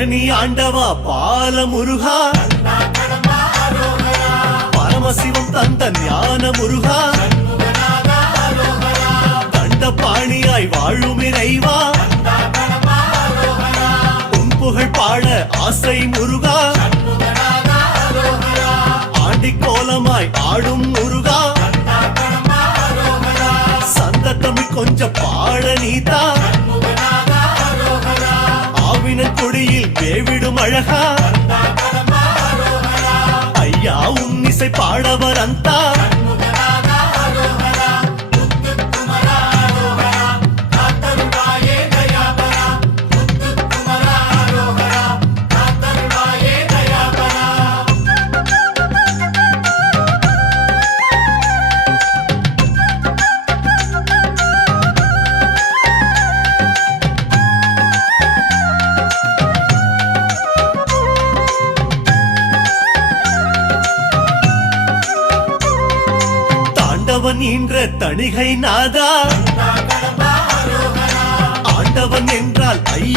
பழனி ஆண்டவா பால முருகா, பரமசிவம் தந்த ஞான முருகா, தண்டபாணியாய் வாழும் இறைவா, உன் புகழ் பாட ஆசை முருகா, ஆண்டி கோலமாய் ஆடும் முருகா, சந்த தமிழ் கொஞ்சம் பாட நீதா, ஆவினன் கொடியில் வேவிடும் அழகா, ஐயா உன் இசை பாடவர் அந்தா, ஆண்டவன் என்ற தணிகை நாதா, ஆண்டவன் என்றால் ஐயா